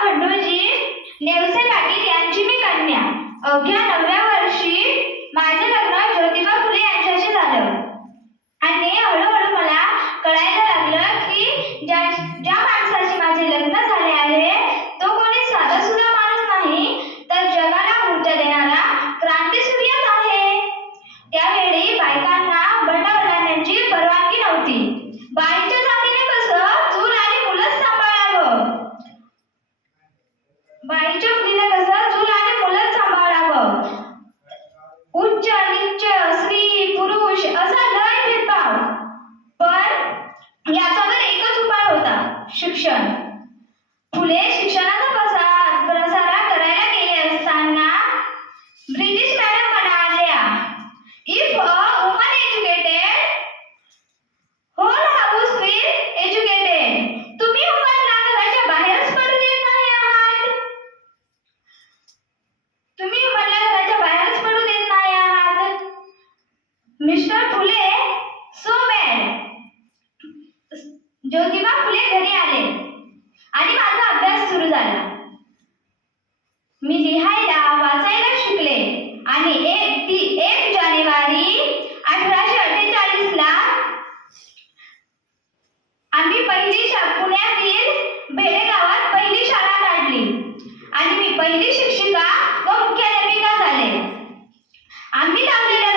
खंडोजी नेवसे पाटील यांची मी कन्या. अवघ्या 9व्या वर्षी माझे लग्न ज्योतिबा फुले यांच्याशी झालं. आणि हळूहळू मला कळायला लागलं की ज्या माणसाशी माझे लग्न झाले आहे तो कोणी साधासुद्धा माणूस नाही, तर जगाला ऊर्जा देणारा क्रांतिसूर्यच आहे. त्यावेळी बायकांना बंड परवानगी नव्हती. बाईच्या जातीने कसं चूल आणि मुलंच सांभाळावं, बाईच्या मुलीने कसं चूल आणि मुलंच सांभाळावं. उच्च नीच स्त्री पुरुष असा लय भेदभाव. पण याच्यावर एकच उपाय होता, शिक्षण. फुले शिक्षणाचा प्रसार करायला गेले असताना ब्रिटिश मॅडम म्हणाल्या, if a woman educated whole house will educated. तुम्ही वुमनला घराच्या बाहेरच पडू देत नाही आहात, तुम्ही वुमनला घराच्या बाहेरच पडू देत नाही आहात. मिस्टर फुले सो मॅड. ज्योतिबा फुले घरी आले आणि माझा अभ्यास सुरू झाला. मी लिहायला वाचायला शिकले आणि 1 जानेवारी 1848 ला आम्ही पुण्यातील भेडे गावात पहिली शाळा काढली आणि मी पहिली शिक्षिका व मुख्याध्यापिका झाले. आम्ही लावलेल्या